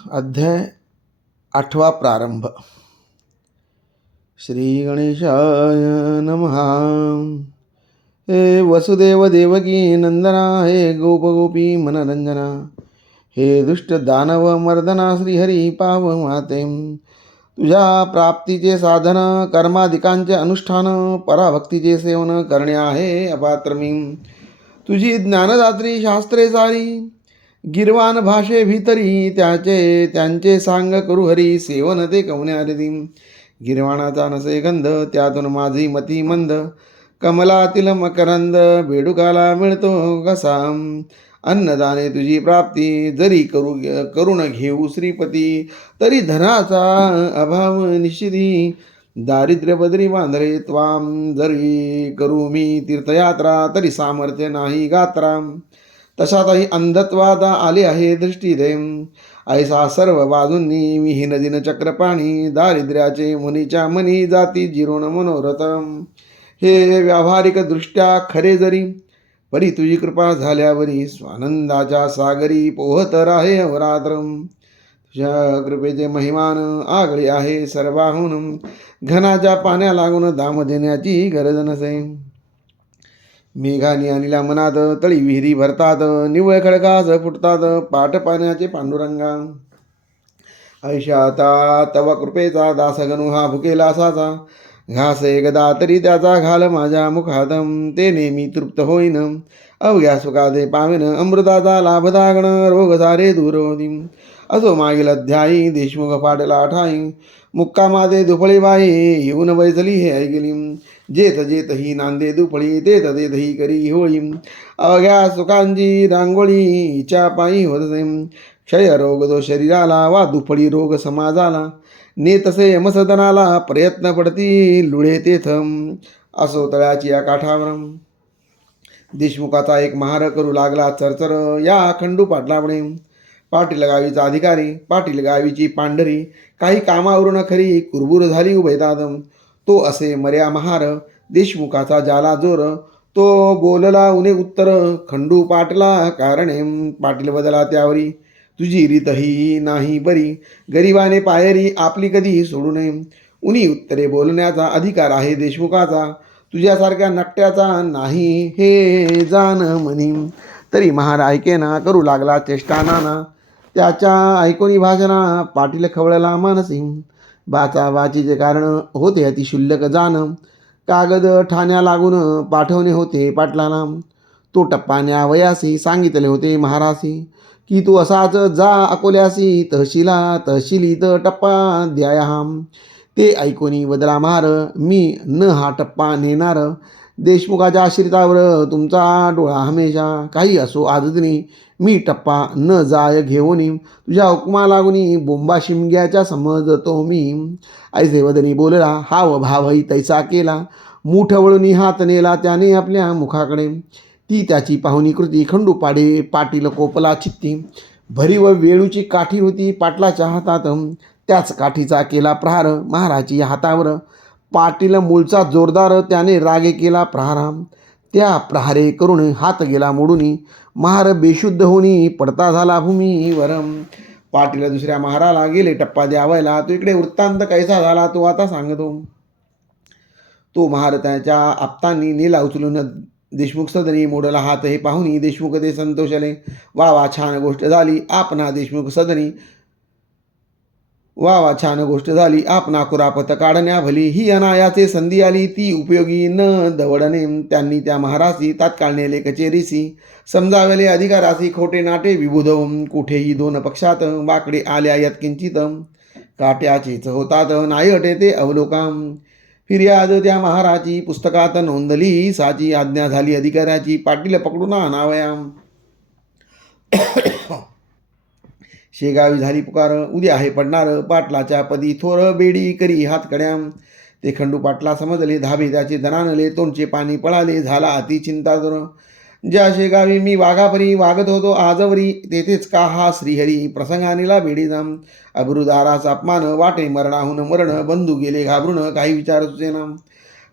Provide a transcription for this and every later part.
अध्याय 8वा प्रारंभ. श्री गणेशाय नमः. हे वसुदेव देवकी नंदना, हे गोप गोपी मनरंजना, हे दुष्ट दानव मर्दना, श्रीहरी पाव माते. तुझ्या प्राप्तीचे साधन कर्माधिकांचे अनुष्ठान, पराभक्तीचे सेवन करणे आहे अपात्र मी. तुझी ज्ञानदात्री शास्त्रे सारी, गिरवान भाषे भीतरी त्यांचे सांग करू हरी, सेवन ते कवण्यारती. गिरवाणाचा नसे गंध, त्यातून माझी मती मंद, कमलातील मकरंद बेडुकाला मिळतो कसा. अन्नदाने तुझी प्राप्ती, जरी करून घेऊ श्रीपती, तरी धनाचा अभाव निश्चिती. दारिद्र्य बदरी बांधरे त्वाम, जरी करू मी तीर्थयात्रा, तरी सामर्थ्य नाही गात्रा. तशातही अंधत्वाद आले आहे दृष्टी दे, ऐसा सर्व बाजूंनी विहीन दिन चक्रपाणी. दारिद्र्याचे मुनीच्या मनी, जाती जिरून मनोरथ. हे व्यावहारिक दृष्ट्या खरे जरी, परी तुझी कृपा झाल्यावरी, स्वानंदाच्या सागरी पोहत राहे अवरात्र. तुझ्या कृपेचे महिमान आगळे आहे सर्वाहून, घनाच्या पाण्या लागून दाम देण्याची गरज नसे. मेघानी आणल्या मनात, तळी विहिरी भरतात, निव्वळ खडकास फुटतात पाट पाण्याचे पांडुरंगा. ऐशाता तव कृपेचा दासगणू हा भुकेला असाचा, घास एकदा तरी त्याचा घाल माझ्या मुखात, ते नेहमी तृप्त होईन. अवघ्या सुखादे पावेन, अमृताचा लाभ दागण, रोग सारे दूर होती. असो मागील अध्यायी, देशमुख पाटला ठाई, मुक्कामादे दुफळी बाई, येऊन बैसली हे ऐकली. जेत जेत ही नांदे दुफळी, तेत तेत ही करी होळी. अवघ्या सुखांची रांगोळी हिच्या पायी होतसे. क्षय रोग तो शरीराला, वा दुफळी रोग समाजाला. नेतसे यमसदनाला, प्रयत्न पडती लुळे तेथ. असो तळ्याची या काठावर, देशमुखाचा एक महार करू लागला चरचर, या खंडू पाटलापणे. पाटील गावीचा अधिकारी, पाटील गावीची पांढरी, काही कामावरून खरी कुरबुर झाली उभयतात. तो असे मर्या महार, देशमुखाचा जाला जोर, तो बोलला उने उत्तर, खंडू पाटला कारणे. पाटील बदला त्यावरी, तुझी रीत ही नाही बरी, गरिबाने पायरी आपली कधी सोडू नये. उनी उत्तरे बोलण्याचा अधिकार आहे देशमुखाचा, तुझ्यासारख्या नकट्याचा नाही हे जाण म्हणी. तरी महार ऐकेना, करू लागला चेष्टा नाना, त्याच्या ऐकोनी भाषणा पाटील खवळला मानसी. बाचाबाचीचे कारण होते अतिशुल्लक जाण, कागद ठाण्या लागून पाठवणे होते पाटलाला. तो टप्पा न्यावयासी सांगितले होते महारासी, की तू असाच जा अकोल्यासी, तहशिलीत टप्पा द्याया. ते ऐकोनी बदला महार, मी न हा टप्पा नेणार. देशमुखाच्या आश्रितावर तुमचा डोळा हमेशा, काही असो आजदनी मी टप्पा न जाय घेऊनी. तुझ्या हुकमा लागुनी बोंबा शिमग्याच्या समजतो मी. ऐसे वदनी बोलला, हाव भावही तैसा केला, मूठ वळूनी हात नेला त्याने आपल्या मुखाकडे. ती त्याची पाहुणी कृती खंडू पाटील कोपला चित्ती. भरीव वेळूची काठी होती पाटलाच्या हातात, त्याच काठीचा केला प्रहार महाराची हातावर. पाटील मूळचा जोरदार, त्याने रागे केला प्रहार. त्या प्रहारे करून हात गेला मोडूनी, महार बेशुद्ध होणी पडता झाला भूमीवर. पाटील दुसऱ्या महाराला गेले टप्पा द्यावायला. तो इकडे वृत्तांत कैसा झाला तो आता सांगतो. तो महार त्याच्या आप्तांनी नेला उचलून देशमुख सदनी, मोडला हात हे पाहुनी देशमुख ते संतोषले. वा वा छान गोष्ट झाली आपणा देशमुख सदनी, वा वा छान गोष्ट झाली आपणा कुरापत काढण्या भली. ही अनायाचे संधी आली, ती उपयोगी न दवडणे. त्यांनी त्या महारासी तात्काळ नेले कचेरीसी, समजावले अधिकारासी खोटे नाटे विबुध. कुठेही दोन पक्षात वाकडे आल्या यात किंचित, काट्याचेच होतात नाही अटे ते अवलोकाम. फिर्याद त्या महाराची पुस्तकात नोंदली साची, आज्ञा झाली अधिकाऱ्याची पाटील पकडून आणावया. शेगावी झाली पुकार, उद्या आहे पडणार पाटलाच्या पदी थोर बेडी करी हातकड्या. ते खंडू पाटला समजले, धाबे त्याचे दणानले, तोंडचे पाणी पळाले, झाला अति चिंतातुर. ज्या शेगावी मी वाघापरी वागत होतो आजवरी, तेथेच का हा श्रीहरी प्रसंगानेला बेडी जाम. अब्रुदाराचा अपमान वाटे मरणाहून मरण, बंधू गेले घाबरून काही विचार सुचेना.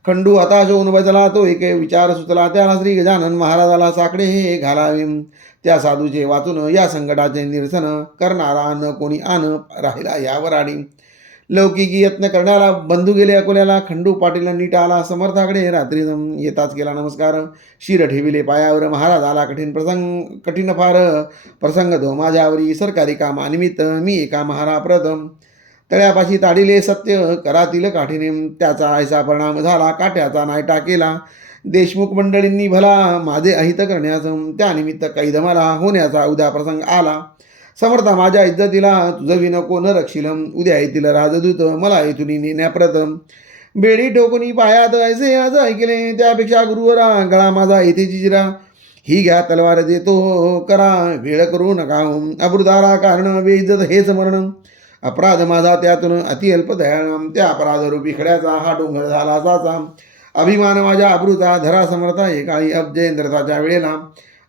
खंडू हताश होऊन बसला. तो एक विचार सुचला त्याला. श्री गजानन महाराजाला साकडे हे घालावे. त्या साधूचे वाचून या संकटाचे निरसन करणारा न कोणी आन राहिला यावर आडी. लौकिकी यत्न करण्याला बंधू गेले अकोल्याला. खंडू पाटील नीट आला समर्थाकडे. रात्री येताच केला नमस्कार. शिर ठेविले पायावर. महाराज आला कठीण फार प्रसंग तो माझ्यावरी. सरकारी कामानिमित्त मी एका महाराप्रथम तळ्यापाशी ताडिले सत्य करातील काठीने. त्याचा ऐसा परिणाम झाला काट्याचा नायटा केला. देशमुख मंडळींनी भला माझे अहित करण्याचं. त्यानिमित्त कैद मला होण्याचा उद्या प्रसंग आला. समर्था माझ्या इज्जतीला तुझं विन कोण रक्षील. उद्या येथील राजदूत मला येथून नेण्याप्रथम. बेडी ठोकून पायात ऐसे आज ऐकले. त्यापेक्षा गुरुवरा गळा माझा येथे जिजरा. ही घ्या तलवार देतो करा वेळ करू नका. अब्रुदारा कारण बेइज्जत हेच मरण. अपराध माझा त्यातून अतिअल्प दयाळ. त्या अपराधरूपी खड्याचा हा डोंगर झाला साचा. अभिमान माझ्या अब्रूचा धरा समर्था एकाही अब्जेंद्रताच्या वेळेला.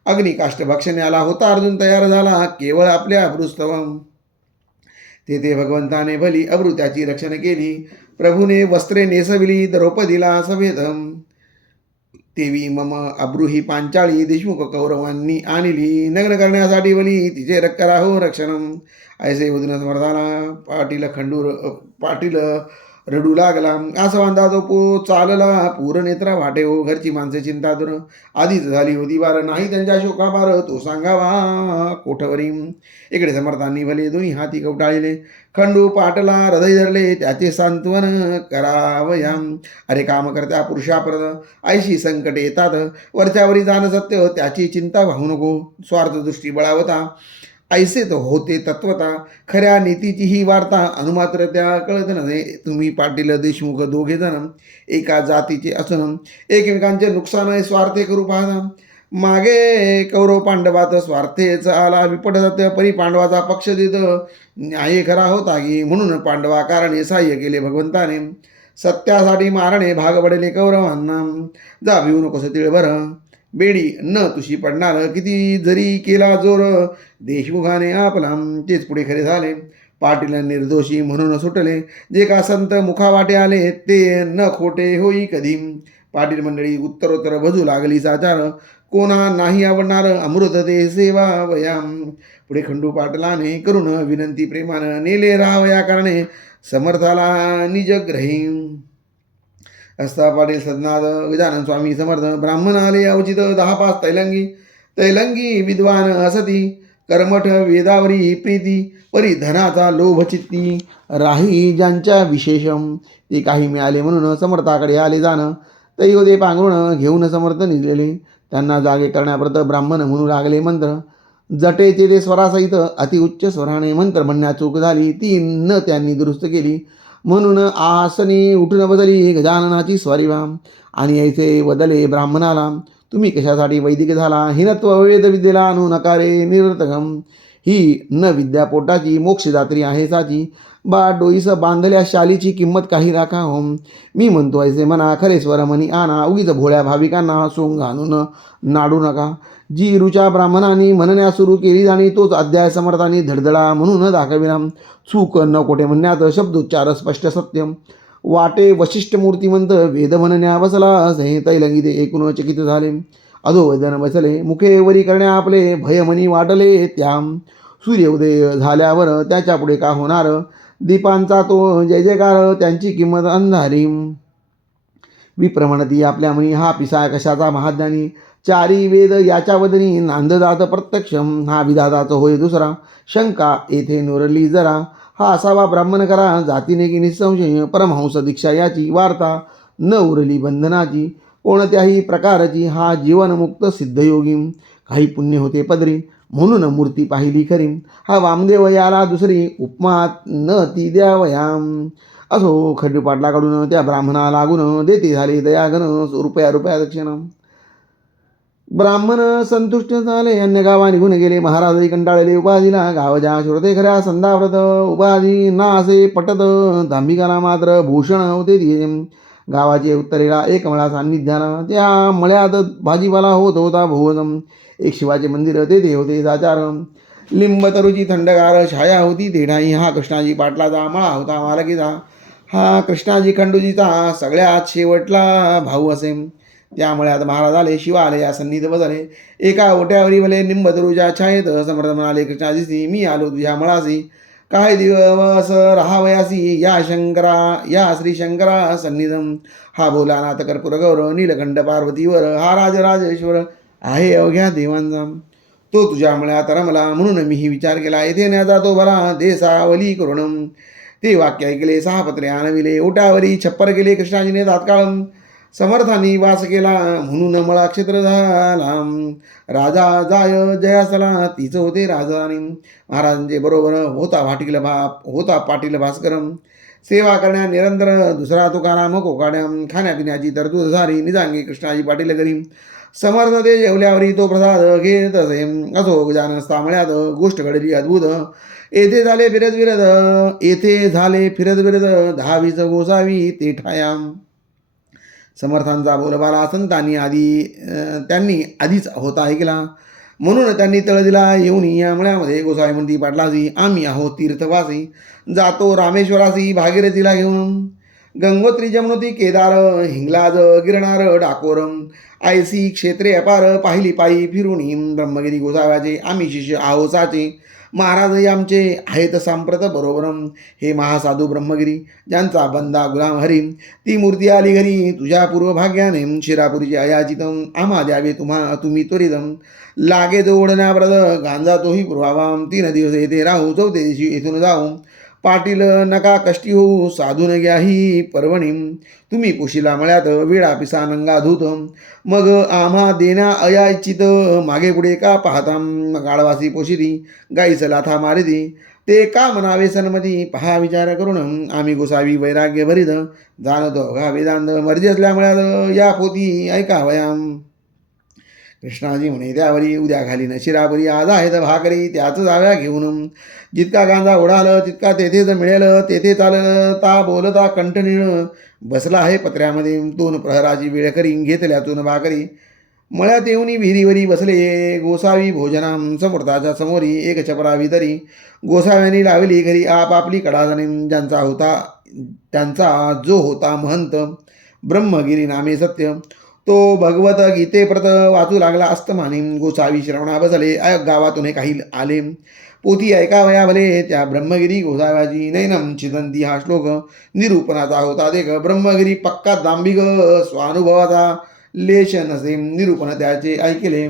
अग्निकाष्ट भक्षण्याला होता अर्जुन तयार झाला. केवळ आपल्या अब्रूस्तव तेथे भगवंताने भली अब्रू त्याची रक्षण केली. प्रभूने वस्त्रे नेसविली द्रौपदीला सभेत. तेवी मम अब्रू ही पांचाळी देशमुख कौरवांनी आणली. नग्न करण्यासाठी बली तिचे रक्कराहो रक्षण. ऐसे उदन समर्थाला पाटील रडू लागला. आसवांदा तो चालला पूर नेत्रा वाटे हो. घरची माणसे चिंता दूर आधीच झाली होती बार. नाही त्यांच्या शोकाबार तो सांगावा कोठवरी. इकडे समर्थांनी भले दोन्ही हाती कवटाळले. खंडू पाटला हृदय धरले त्याचे सांत्वन करावया. अरे काम करत्या पुरुषाप्रद ऐशी संकटे येतात. वरच्यावरी जाण सत्य त्याची चिंता वाहू नको. स्वार्थ दृष्टी बळावता ऐसे तो होते तत्वता. खऱ्या नीतीची ही वार्ता अनुमात्र त्या कळत नव्हे. तुम्ही पाटील देशमुख दोघे जण एका जातीचे असून एकमेकांचे नुकसान स्वार्थे करू पाहता. मागे कौरव पांडवात स्वार्थेच आला विपट सत्य. परी पांडवाचा पक्ष देत न्याय खरा होता की. म्हणून पांडवा कारणे सहाय्य केले भगवंताने. सत्यासाठी मारणे भाग पडले कौरवांना. जा भिवू नकोस तिळभर बेडी न तुशी पडणार. किती जरी केला जोर देशमुखाने आपला. तेच पुढे खरे झाले. पाटील निर्दोषी म्हणून सुटले. जे का संत मुखावाटे आले ते न खोटे होई कधी. पाटील मंडळी उत्तरोत्तर भजू लागली साचार. कोणा नाही आवडणार अमृत ते सेवा वयाम. पुढे खंडू पाटलाने करून विनंती प्रेमानं नेले राहावया कारणे समर्थाला निजग्रही. असता पाटील सदनाद गजानन स्वामी समर्थ. ब्राह्मण आले अवचित 10-5 तैलंगी विद्वान असती. कर्मठ वेदावरी प्रीती परी धनाचा लोभ चित्ती. राही ज्यांच्या विशेषम ते काही मिळाले म्हणून समर्थाकडे आले जाणं. तैवदे पांघरुण घेऊन समर्थ निजलेले. त्यांना जागे करण्याप्रत ब्राह्मण म्हणू लागले मंत्र. जटेचे ते स्वरासहित अतिउच्च स्वराने मंत्र म्हणण्यात चूक झाली. ती न त्यांनी दुरुस्त केली. म्हणून आसनी उठून बदली गजाननाची स्वारी व्हा. आणि ऐसे बदले ब्राह्मणाला. तुम्ही कशासाठी वैदिक झाला. हिनत्व वेद विद्येला आणू नकारे निरर्थकम. ही न विद्या पोटाची मोक्षदात्री आहे साची. बा डोईस बांधल्या शालीची किंमत काही राखा होम. मी म्हणतो ऐसे म्हणा खरे स्वर मनी आणा. उगीच भोळ्या भाविकांना सोंग आणून नाडू नका. जी ऋचा ब्राह्मणांनी म्हणण्यास सुरू केली आणि तोच अध्याय समर्थांनी धडधडा म्हणून दाखविला. चूक न कोठे म्हणण्यात शब्दोच्चार स्पष्ट सत्य. वाटे वशिष्ठ मूर्तिमंत वेद म्हणण्या बसला. तैलंगी ते एकूण चकित झाले. अधोवेदन बसले मुखे वरी करण्या आपले. भयमनी वाटले त्या. सूर्योदय झाल्यावर त्याच्या पुढे का होणार. दीपांचा तो जय जयकार त्यांची किंमत अंधारी. विप्रमणती आपल्या मनी हा पिसा कशाचा महाज्ञानी. चारी वेद याच्या वदनी नांददात प्रत्यक्षम. हा विधाताचा होय दुसरा. शंका येथे नोरली जरा. हा असावा ब्राह्मण करा जातीने की निसंशय. परमहंस दीक्षा याची वार्ता न उरली बंधनाची. कोणत्याही प्रकारची हा जीवनमुक्त सिद्धयोगी. काही पुण्य होते पदरी म्हणून मूर्ती पाहिली खरी. हा वामदेव याला दुसरी उपमा न ती द्यावयाम. असो खंडू पाटलाकडून त्या ब्राह्मणा लागून देते झाले दयाघन. रुपया दक्षिणा. ब्राह्मण संतुष्ट झाले. अन्य गावा निघून गेले. महाराजही कंटाळले. उपाधीला गावच्या श्रोते खऱ्या संध्याव्रत. उपाधी ना असे पटत. दांभिकाला मात्र भूषण होते तिचे. गावाचे उत्तरेला एक मळा सान्निध्याला. त्या मळ्यात भाजीपाला होत होता भोजन. एक शिवाचे मंदिर तेथे होते साचार. लिंब तरुची थंडगार छाया होती तेठाई. हा कृष्णाजी पाटलाचा मळा होता मालकीचा. हा कृष्णाजी खंडूजीचा सगळ्यात शेवटला भाऊ असे. त्यामुळे आता महाराज आले, शिवा आले, या सन्निध बसले. एका ओट्यावरी भले निंबदरुजा छायेत. समर्थ म्हणाले कृष्णाजीसी, मी आलो तुझ्या मळासी. काही दिवस राहावयासी या शंकरा, या श्री शंकरा सन्निधम. हा भोलानाथ कर्पूर गौर नीलकंठ पार्वतीवर, हा राजराजेश्वर आहे अवघ्या देवांचा. तो तुझ्या मळ्यात रमला, म्हणून मीही विचार केला येथे न्या जातो भला देसावली करुणम. ते वाक्य ऐकले, सहा पत्रे आणविले, ओटावरी छप्पर केले कृष्णाजीने तात्काळ. समर्थांनी वास केला, म्हणून मळा क्षेत्र झाला. राजा जाय जयासला, तीच होते राजधानी. महाराजांचे बरोबर होता पाटील भास्करम. सेवा करण्या निरंतर दुसरा तुकाराम कोकाड्या. खाण्यापिण्याची तरतूद झाली, निजांगी कृष्णाजी पाटील करी. समर्थ ते जेवल्यावरी तो प्रसाद घेत असे. असो गजानन मळ्यात गोष्ट घडली अद्भुत. येथे झाले फिरत विरत 10-20 गोसावी ते ठायाम. समर्थांचा बोलबाला संतांनी त्यांनी आधीच होता ऐकला, म्हणून त्यांनी तळ दिला येऊन या मळ्यामध्ये. गोसावी म्हणती पाटलासी, आम्ही आहोत तीर्थवासी, जातो रामेश्वरासी भागीरथीला घेऊन. गंगोत्री जमुनोत्री केदार हिंगलाज गिरणार डाकोरम. आयसी क्षेत्रे अपार पाहिली पायी फिरून. ब्रह्मगिरी गोसाव्याचे आम्ही शिष्य आहोसाचे, महाराज आमचे आहेत सांप्रत बरोबरम. हे महासाधू ब्रह्मगिरी, ज्यांचा बंदा गुलाम हरी, ती मूर्ती आली घरी तुझ्या पूर्व भाग्याने. शिरापुरीचे अयाचितम, आम्हा द्यावे तुम्ही त्वरितम. लागे तो ओढण्याप्रद गांजा तोही पुरवावा. 3 दिवस येथे राहू, 4थ्या दिवशी येथून जाऊ. पाटील नका कष्टी होऊ, साधून घ्या ही पर्वणी. तुम्ही कुशीला मळ्यात वेळा पिसा नंगा धूत. मग आम्हा देण्या अयाचित, मागे पुढे का पाहता. गाढवासी पोशिती, गाईस लाथा मारिती, ते का म्हणावे सन्मती. पहा विचार करून, आम्ही गोसावी वैराग्य भरीत. जाणतो घा वेदांत, मर्जी असल्यामुळे या पोती ऐकावयाम. कृष्णाजी म्हणे त्यावरी, उद्या घालीन शिरावरी, आज आहेत भाकरी त्याच जाव्या घेऊन. जितका गांजा उडाल तितका तेथेच मिळेल, तेथे चालता बोलता कंठनीळ. बसला आहे पत्र्यामध्ये, 2 प्रहराची वेळ करी, घेतल्यातून भाकरी. मळ्यात येऊन विहिरीवरी बसले गोसावी भोजनाम. समर्थाच्या समोरी एक चपरावी तरी, गोसाव्यांनी लावली घरी आपापली कडाजणे. त्यांचा जो होता महंत ब्रह्मगिरी नामे सत्य, तो भगवत गीते प्रत वाचू लागला अस्तमानी. गोसावी श्रवणा बसले, गावातून काही आले, पोथी ऐकावया भले. त्या ब्रह्मगिरी गोसाव्याची नैनम छिदंती. हा श्लोक निरूपणाचा होता देख. ब्रह्मगिरी पक्का दांभिक, स्वानुभवाचा लेश नसे. निरूपण त्याचे ऐकले,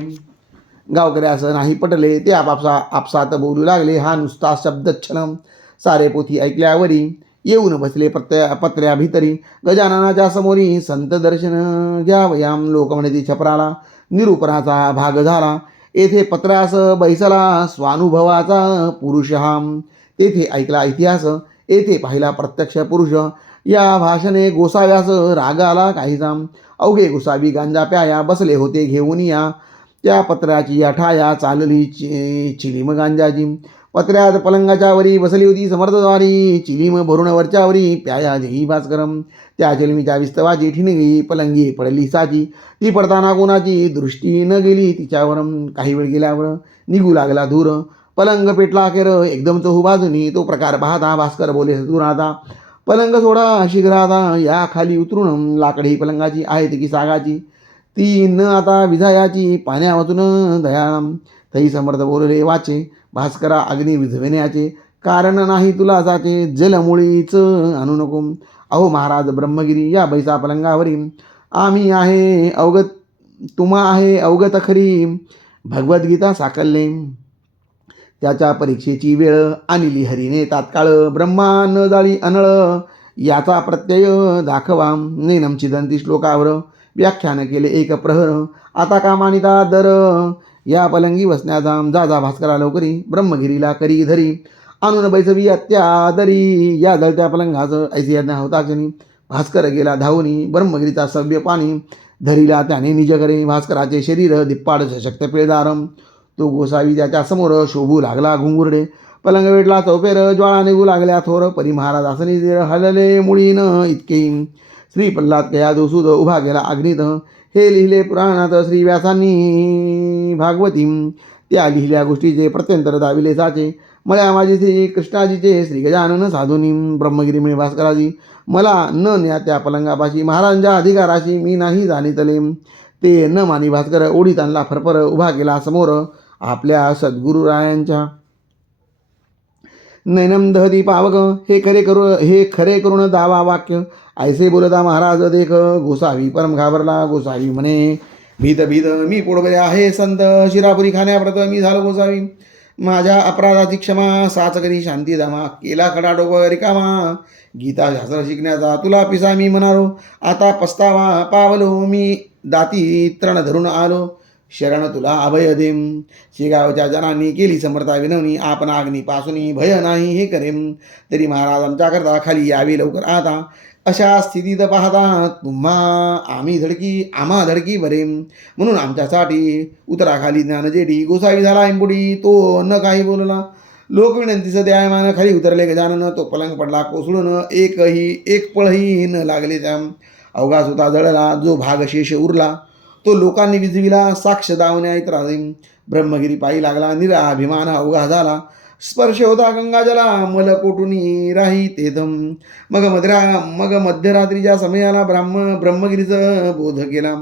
गावकऱ्यास नाही पटले. ते आपसात बोलू लागले, हा नुसता शब्दच्छलम. सारे पोथी ऐकल्यावरी येऊन बसले पत्र्या भितरी. गजाननाच्या समोरी संत दर्शन घ्यावयाम. लोक म्हणते छपराला निरूपणाचा भाग झाला. येथे पत्रास बैसला स्वानुभवाचा पुरुष हा. तेथे ऐकला इतिहास, येथे पाहिला प्रत्यक्ष पुरुष. या भाषणे गोसाव्यास राग आला काहीचा. अवघे गोसावी गांजा प्याया बसले होते घेऊन या. त्या पत्राची या ठाया चालली चिलीम गांजाची. पत्र्यात पलंगाच्या वरी बसली होती समर्थद्वारी. चिलीम भरून वरच्यावरी प्याया देही भास्करम. त्या चिलमीच्या विस्तवाची ठिणगी पलंगी पडली साची. ती पडताना कोणाची दृष्टी न गेली तिच्यावर. काही वेळ गेल्यावर निघू लागला धूर. पलंग पेटला अखेर एकदम चहू बाजूनी. तो प्रकार पाहता भास्कर बोले सद्गुणाता, पलंग सोडा शीघ्राता. या खाली उतरून लाकडी पलंगाची आहेत की सागाची. ती न आता विझायाची पाण्या वाचून दयाळम. तही समर्थ बोलले वाचे, भास्करा अग्नी विझविण्याचे कारण नाही तुला जाचे. जलमुळीच आणू नको. अहो महाराज ब्रह्मगिरी, या बैसा पलंगावरी आम्ही आहे अवगत, तुम्हा आहे अवगत खरी. भगवद्गीता साकलले, त्याच्या परीक्षेची वेळ आणली हरीने तात्काळ. ब्रह्मा न जाळी अनळ, याचा प्रत्यय दाखवा. नैनम छिदंती श्लोकावर व्याख्यान केले एक प्रहर. आता का मानिता दर, या पलंगी बसण्याचा. जा भास्करा लवकरी, ब्रह्मगिरीला करी धरी. आणून बैसवी अत्यादरी. या जळत्या पलंगाचं ऐसी यज्ञ होता क्षणी. भास्कर गेला धावूनी, ब्रह्मगिरीचा सव्य पाणी धरीला त्याने निज करे. भास्कराचे शरीर दिप्पाड सशक्त पिळदारम. तो गोसावी त्याच्या समोर शोभू लागला घुंगुरडे. पलंग वेटला चौपेर, ज्वाळा निघू लागल्या थोर. परी महाराज आसनी हलले मुळीन इतके. श्री प्रल्हाद कयादूसूद उभा गेला अग्नीत. हे लिहिले पुराणात श्री व्यासांनी भागवती. त्या लिहिल्या गोष्टीचे प्रत्यंतर दाविले साचे. मळ्या माझी श्री कृष्णाजीचे श्री गजानन साधुनी ब्रह्मगिरी म्हणे भास्कराजी मला न न्या त्या पलंगापाशी महाराजांच्या अधिकाराशी मी नाही जाणीतले. ते न मानी भास्कर ओढीत आणला फरफर उभा केला समोर आपल्या सद्गुरुरायांच्या. नैनम दहती पावक हे खरे करून दावा वाक्य ऐसे बोलता महाराज देख गोसावी परम घाबरला. गोसावी म्हणे भीत भीत मी पोटभरे आहे संत शिरापुरी खाण्याप्रत मी झालो गोसावी. माझ्या अपराधाची क्षमा साच करी शांती दामा केला खडा डोकं रिकामा. गीता शास्त्र शिकण्याचा तुला पिसा मी म्हणालो आता पस्तावा पावलो मी दाती तृण धरून आलो. शरण तुला अभय देम शेगावच्या जनांनी केली समर्था विनवणी आपण अग्नीपासून भय नाही हे करेम. तरी महाराज आमच्याकरता खाली यावी लवकर आता. अशा स्थितीत पाहता आम्हा धडकी भरेम म्हणून आमच्यासाठी उतराखाली ज्ञानजेडी. गोसावी झाला इंपुडी तो न काही बोलला. लोकविनंतीच द्यायमान खाली उतरले गजानन. तो पलंग पडला कोसळून एक पळही न लागले त्या. अवघा सुता जळला जो भाग शेष उरला तो लोकांनी विजविला. साक्ष दावण्या इतरांनी ब्रह्मगिरी पायी लागला निराभिमान अवघा झाला. स्पर्श होता गंगाजला मल कोटुनी राही तेथम. मग मध्यरात्रीच्या समयाला ब्रह्मगिरीचा बोध केला.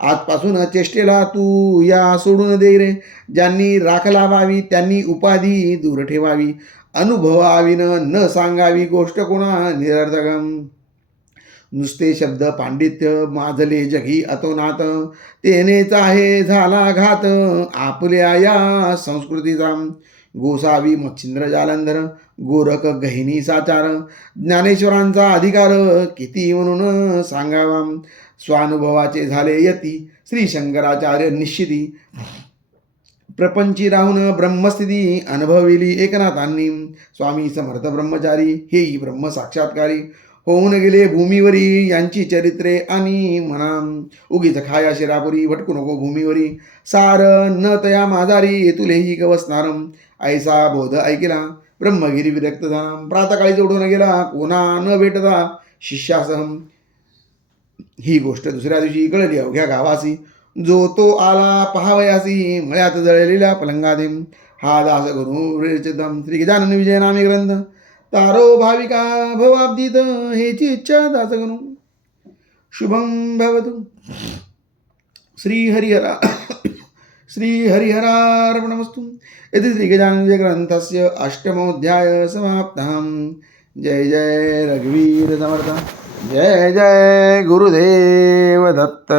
आजपासून चेष्टेला तू या सोडून दे रे. ज्यांनी राख लावावी त्यांनी उपाधी दूर ठेवावी. अनुभवावीन न सांगावी गोष्ट कोणा निरर्थकम. नुसते शब्द पांडित्य माजले जगी अतोनात. तेनेच आहे झाला घात आपल्या या संस्कृतीचा. गोसावी मच्छिंद्र जालंधर गोरख गहिनी साचार. ज्ञानेश्वरांचा अधिकार किती म्हणून सांगावा. स्वानुभवाचे झाले यती श्री शंकराचार्य निश्चिती. प्रपंची राहून ब्रह्मस्थिती अनुभविली एकनाथांनी. स्वामी समर्थ ब्रह्मचारी हेही ब्रह्म साक्षात्कारी. होऊन गेले भूमीवरी यांची चरित्रे आणि म्हणा. उगीच खाया शिरापुरी भटकू नको भूमीवरी. सार न तया माझारी तुलेही गवसणारम. ऐसा बोध ऐकला ब्रह्मगिरी विरक्त झाला. प्रातकाळी जोडून गेला कोणा न भेटता शिष्यासह. ही गोष्ट दुसऱ्या दिवशी कळली अवघ्या गावासी. जो तो आला पहावयासी मळ्यात जळलेल्या पलंगादे. हा दास गुरु श्री गजानन विजय नामे ग्रंथ. तारो भाविका भवाब्दीत हेची इच्छा दासगणू. शुभम भवतु. श्रीहरिहरार्पणमस्तु. इति श्रीगजानन ग्रंथस्य अष्टमोऽध्याय समाप्तः. जय जय रघुवीर समर्थ. जय जय गुरुदेव दत्त.